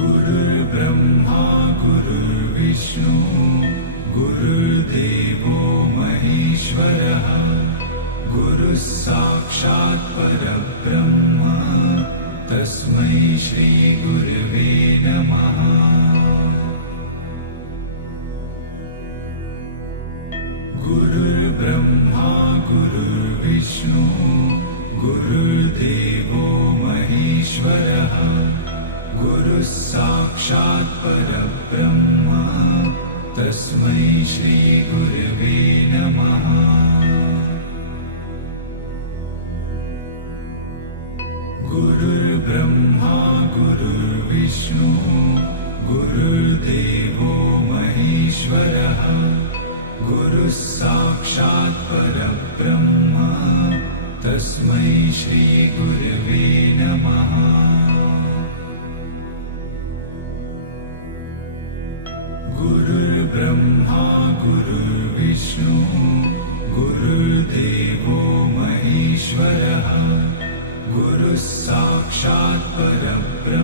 गुरुर्ब्रह्मा गुरुर्विष्णु गुरुर्देवो महेश्वरः गुरुः साक्षात् परब्रह्म तस्मै श्री गुरवे नमः। गुरुर्ब्रह्मा गुरुर्विष्णु गुरुर्देवो महेश्वरः गुरुः साक्षात् परब्रह्म तस्मै श्री गुरवे नमः। गुरुर्ब्रह्मा गुरुर्विष्णु गुरुर्देवो महेश्वरः गुरुः साक्षात् परब्रह्म तस्मै श्री गुरवे नमः। गुरुर्ब्रह्मा गुरुर्विष्णु गुरुर्देवो महेश्वरः गुरुः साक्षात् परब्रह्म